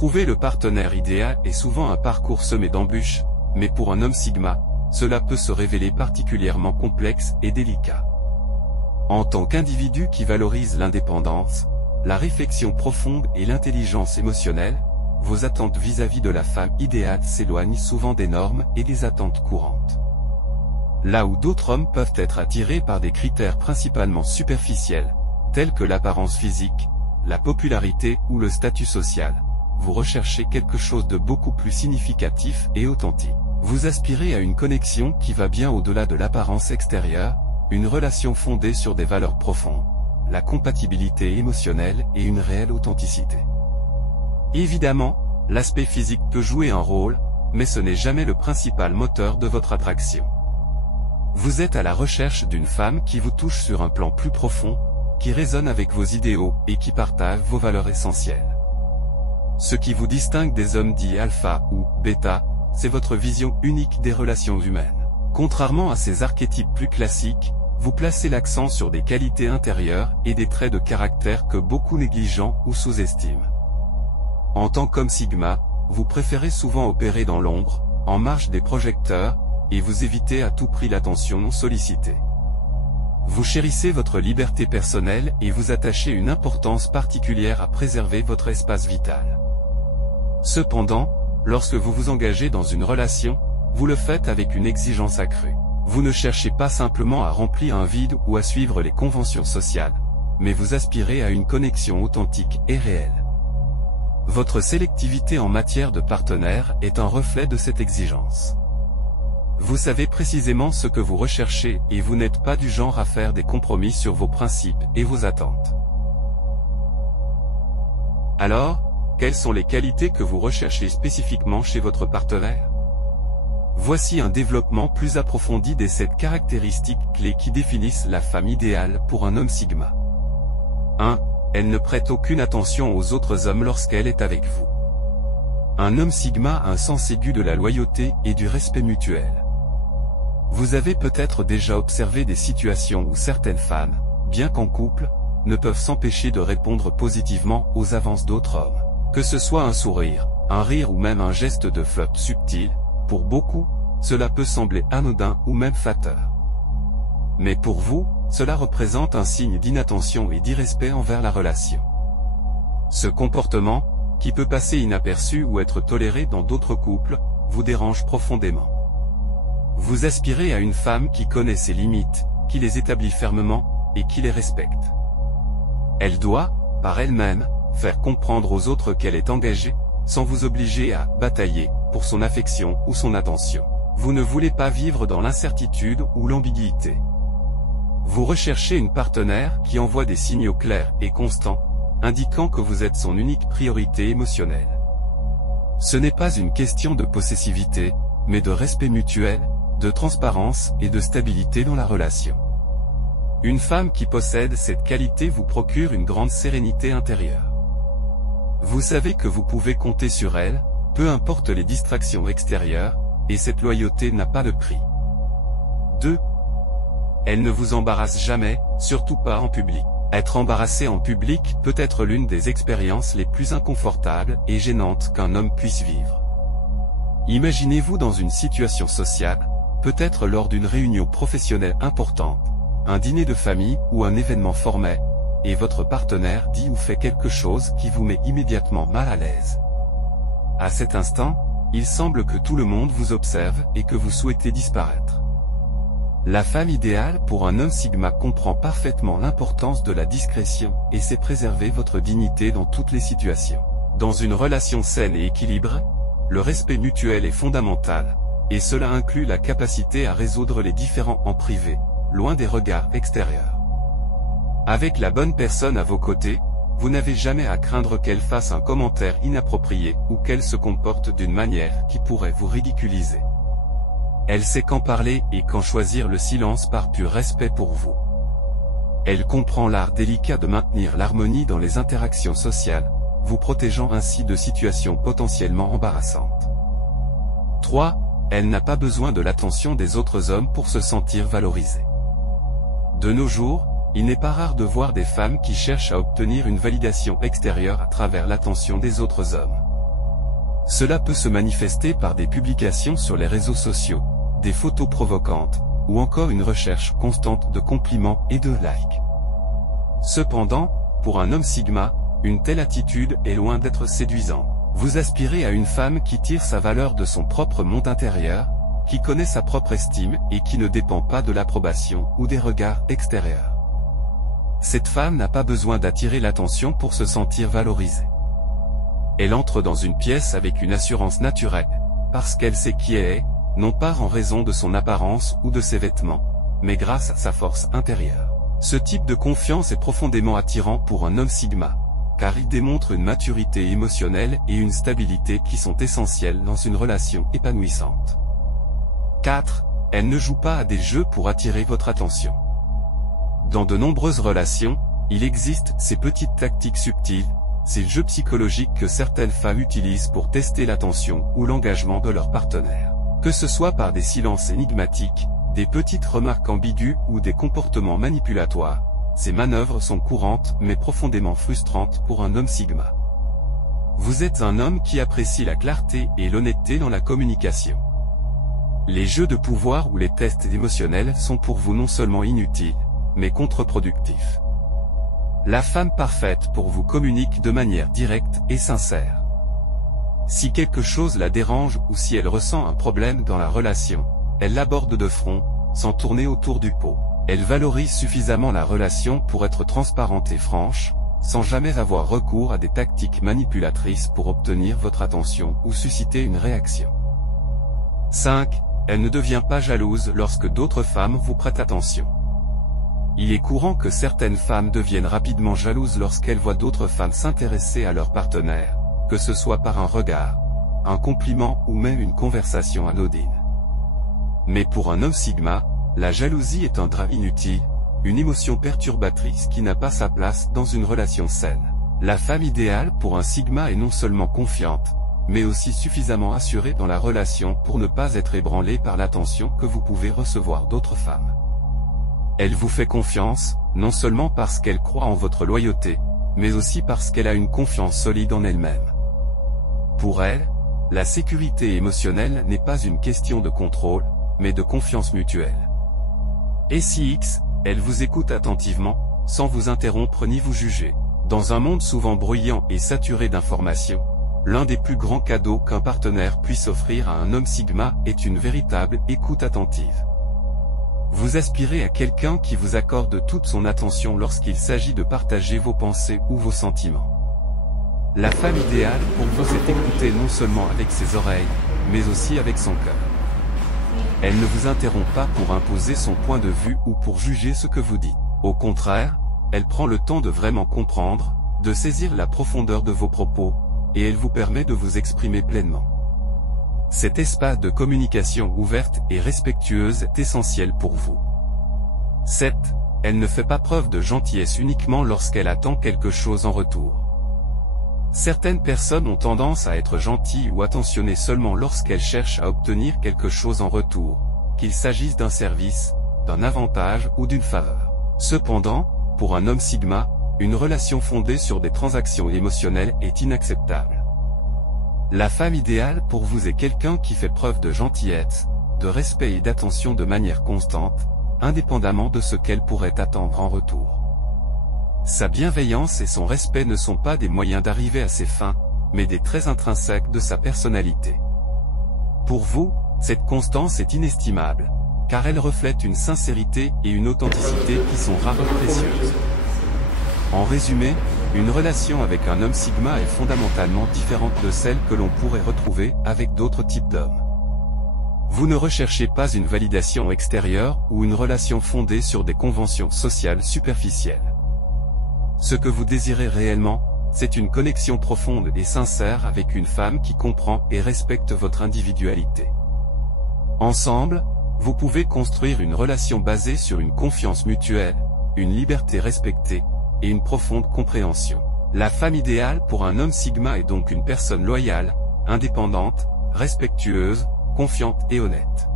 Trouver le partenaire idéal est souvent un parcours semé d'embûches, mais pour un homme Sigma, cela peut se révéler particulièrement complexe et délicat. En tant qu'individu qui valorise l'indépendance, la réflexion profonde et l'intelligence émotionnelle, vos attentes vis-à-vis de la femme idéale s'éloignent souvent des normes et des attentes courantes. Là où d'autres hommes peuvent être attirés par des critères principalement superficiels, tels que l'apparence physique, la popularité ou le statut social, vous recherchez quelque chose de beaucoup plus significatif et authentique. Vous aspirez à une connexion qui va bien au-delà de l'apparence extérieure, une relation fondée sur des valeurs profondes, la compatibilité émotionnelle et une réelle authenticité. Évidemment, l'aspect physique peut jouer un rôle, mais ce n'est jamais le principal moteur de votre attraction. Vous êtes à la recherche d'une femme qui vous touche sur un plan plus profond, qui résonne avec vos idéaux et qui partage vos valeurs essentielles. Ce qui vous distingue des hommes dits alpha ou bêta, c'est votre vision unique des relations humaines. Contrairement à ces archétypes plus classiques, vous placez l'accent sur des qualités intérieures et des traits de caractère que beaucoup négligent ou sous-estiment. En tant qu'homme Sigma, vous préférez souvent opérer dans l'ombre, en marge des projecteurs, et vous évitez à tout prix l'attention non sollicitée. Vous chérissez votre liberté personnelle et vous attachez une importance particulière à préserver votre espace vital. Cependant, lorsque vous vous engagez dans une relation, vous le faites avec une exigence accrue. Vous ne cherchez pas simplement à remplir un vide ou à suivre les conventions sociales, mais vous aspirez à une connexion authentique et réelle. Votre sélectivité en matière de partenaire est un reflet de cette exigence. Vous savez précisément ce que vous recherchez et vous n'êtes pas du genre à faire des compromis sur vos principes et vos attentes. Alors, quelles sont les qualités que vous recherchez spécifiquement chez votre partenaire? Voici un développement plus approfondi des 7 caractéristiques clés qui définissent la femme idéale pour un homme Sigma. 1. Elle ne prête aucune attention aux autres hommes lorsqu'elle est avec vous. Un homme Sigma a un sens aigu de la loyauté et du respect mutuel. Vous avez peut-être déjà observé des situations où certaines femmes, bien qu'en couple, ne peuvent s'empêcher de répondre positivement aux avances d'autres hommes. Que ce soit un sourire, un rire ou même un geste de flirt subtil, pour beaucoup, cela peut sembler anodin ou même flatteur. Mais pour vous, cela représente un signe d'inattention et d'irrespect envers la relation. Ce comportement, qui peut passer inaperçu ou être toléré dans d'autres couples, vous dérange profondément. Vous aspirez à une femme qui connaît ses limites, qui les établit fermement, et qui les respecte. Elle doit, par elle-même, faire comprendre aux autres qu'elle est engagée, sans vous obliger à batailler pour son affection ou son attention. Vous ne voulez pas vivre dans l'incertitude ou l'ambiguïté. Vous recherchez une partenaire qui envoie des signaux clairs et constants, indiquant que vous êtes son unique priorité émotionnelle. Ce n'est pas une question de possessivité, mais de respect mutuel, de transparence et de stabilité dans la relation. Une femme qui possède cette qualité vous procure une grande sérénité intérieure. Vous savez que vous pouvez compter sur elle, peu importe les distractions extérieures, et cette loyauté n'a pas de prix. 2. Elle ne vous embarrasse jamais, surtout pas en public. Être embarrassé en public peut être l'une des expériences les plus inconfortables et gênantes qu'un homme puisse vivre. Imaginez-vous dans une situation sociale, peut-être lors d'une réunion professionnelle importante, un dîner de famille ou un événement formel, et votre partenaire dit ou fait quelque chose qui vous met immédiatement mal à l'aise. À cet instant, il semble que tout le monde vous observe et que vous souhaitez disparaître. La femme idéale pour un homme Sigma comprend parfaitement l'importance de la discrétion et sait préserver votre dignité dans toutes les situations. Dans une relation saine et équilibrée, le respect mutuel est fondamental, et cela inclut la capacité à résoudre les différends en privé, loin des regards extérieurs. Avec la bonne personne à vos côtés, vous n'avez jamais à craindre qu'elle fasse un commentaire inapproprié ou qu'elle se comporte d'une manière qui pourrait vous ridiculiser. Elle sait quand parler et quand choisir le silence par pur respect pour vous. Elle comprend l'art délicat de maintenir l'harmonie dans les interactions sociales, vous protégeant ainsi de situations potentiellement embarrassantes. 3. Elle n'a pas besoin de l'attention des autres hommes pour se sentir valorisée. De nos jours, il n'est pas rare de voir des femmes qui cherchent à obtenir une validation extérieure à travers l'attention des autres hommes. Cela peut se manifester par des publications sur les réseaux sociaux, des photos provocantes, ou encore une recherche constante de compliments et de likes. Cependant, pour un homme sigma, une telle attitude est loin d'être séduisante. Vous aspirez à une femme qui tire sa valeur de son propre monde intérieur, qui connaît sa propre estime et qui ne dépend pas de l'approbation ou des regards extérieurs. Cette femme n'a pas besoin d'attirer l'attention pour se sentir valorisée. Elle entre dans une pièce avec une assurance naturelle, parce qu'elle sait qui elle est, non pas en raison de son apparence ou de ses vêtements, mais grâce à sa force intérieure. Ce type de confiance est profondément attirant pour un homme sigma, car il démontre une maturité émotionnelle et une stabilité qui sont essentielles dans une relation épanouissante. 4. Elle ne joue pas à des jeux pour attirer votre attention. Dans de nombreuses relations, il existe ces petites tactiques subtiles, ces jeux psychologiques que certaines femmes utilisent pour tester l'attention ou l'engagement de leur partenaire. Que ce soit par des silences énigmatiques, des petites remarques ambiguës ou des comportements manipulatoires, ces manœuvres sont courantes mais profondément frustrantes pour un homme sigma. Vous êtes un homme qui apprécie la clarté et l'honnêteté dans la communication. Les jeux de pouvoir ou les tests émotionnels sont pour vous non seulement inutiles, mais contre-productifs. La femme parfaite pour vous communique de manière directe et sincère. Si quelque chose la dérange ou si elle ressent un problème dans la relation, elle l'aborde de front, sans tourner autour du pot. Elle valorise suffisamment la relation pour être transparente et franche, sans jamais avoir recours à des tactiques manipulatrices pour obtenir votre attention ou susciter une réaction. 5. Elle ne devient pas jalouse lorsque d'autres femmes vous prêtent attention. Il est courant que certaines femmes deviennent rapidement jalouses lorsqu'elles voient d'autres femmes s'intéresser à leur partenaire, que ce soit par un regard, un compliment ou même une conversation anodine. Mais pour un homme sigma, la jalousie est un drame inutile, une émotion perturbatrice qui n'a pas sa place dans une relation saine. La femme idéale pour un sigma est non seulement confiante, mais aussi suffisamment assurée dans la relation pour ne pas être ébranlée par l'attention que vous pouvez recevoir d'autres femmes. Elle vous fait confiance, non seulement parce qu'elle croit en votre loyauté, mais aussi parce qu'elle a une confiance solide en elle-même. Pour elle, la sécurité émotionnelle n'est pas une question de contrôle, mais de confiance mutuelle. Et si X, elle vous écoute attentivement, sans vous interrompre ni vous juger. Dans un monde souvent bruyant et saturé d'informations, l'un des plus grands cadeaux qu'un partenaire puisse offrir à un homme sigma est une véritable écoute attentive. Vous aspirez à quelqu'un qui vous accorde toute son attention lorsqu'il s'agit de partager vos pensées ou vos sentiments. La femme idéale pour vous est écoutée non seulement avec ses oreilles, mais aussi avec son cœur. Elle ne vous interrompt pas pour imposer son point de vue ou pour juger ce que vous dites. Au contraire, elle prend le temps de vraiment comprendre, de saisir la profondeur de vos propos, et elle vous permet de vous exprimer pleinement. Cet espace de communication ouverte et respectueuse est essentiel pour vous. 7. Elle ne fait pas preuve de gentillesse uniquement lorsqu'elle attend quelque chose en retour. Certaines personnes ont tendance à être gentilles ou attentionnées seulement lorsqu'elles cherchent à obtenir quelque chose en retour, qu'il s'agisse d'un service, d'un avantage ou d'une faveur. Cependant, pour un homme sigma, une relation fondée sur des transactions émotionnelles est inacceptable. La femme idéale pour vous est quelqu'un qui fait preuve de gentillesse, de respect et d'attention de manière constante, indépendamment de ce qu'elle pourrait attendre en retour. Sa bienveillance et son respect ne sont pas des moyens d'arriver à ses fins, mais des traits intrinsèques de sa personnalité. Pour vous, cette constance est inestimable, car elle reflète une sincérité et une authenticité qui sont rares et précieuses. En résumé, une relation avec un homme sigma est fondamentalement différente de celle que l'on pourrait retrouver avec d'autres types d'hommes. Vous ne recherchez pas une validation extérieure ou une relation fondée sur des conventions sociales superficielles. Ce que vous désirez réellement, c'est une connexion profonde et sincère avec une femme qui comprend et respecte votre individualité. Ensemble, vous pouvez construire une relation basée sur une confiance mutuelle, une liberté respectée, et une profonde compréhension. La femme idéale pour un homme sigma est donc une personne loyale, indépendante, respectueuse, confiante et honnête.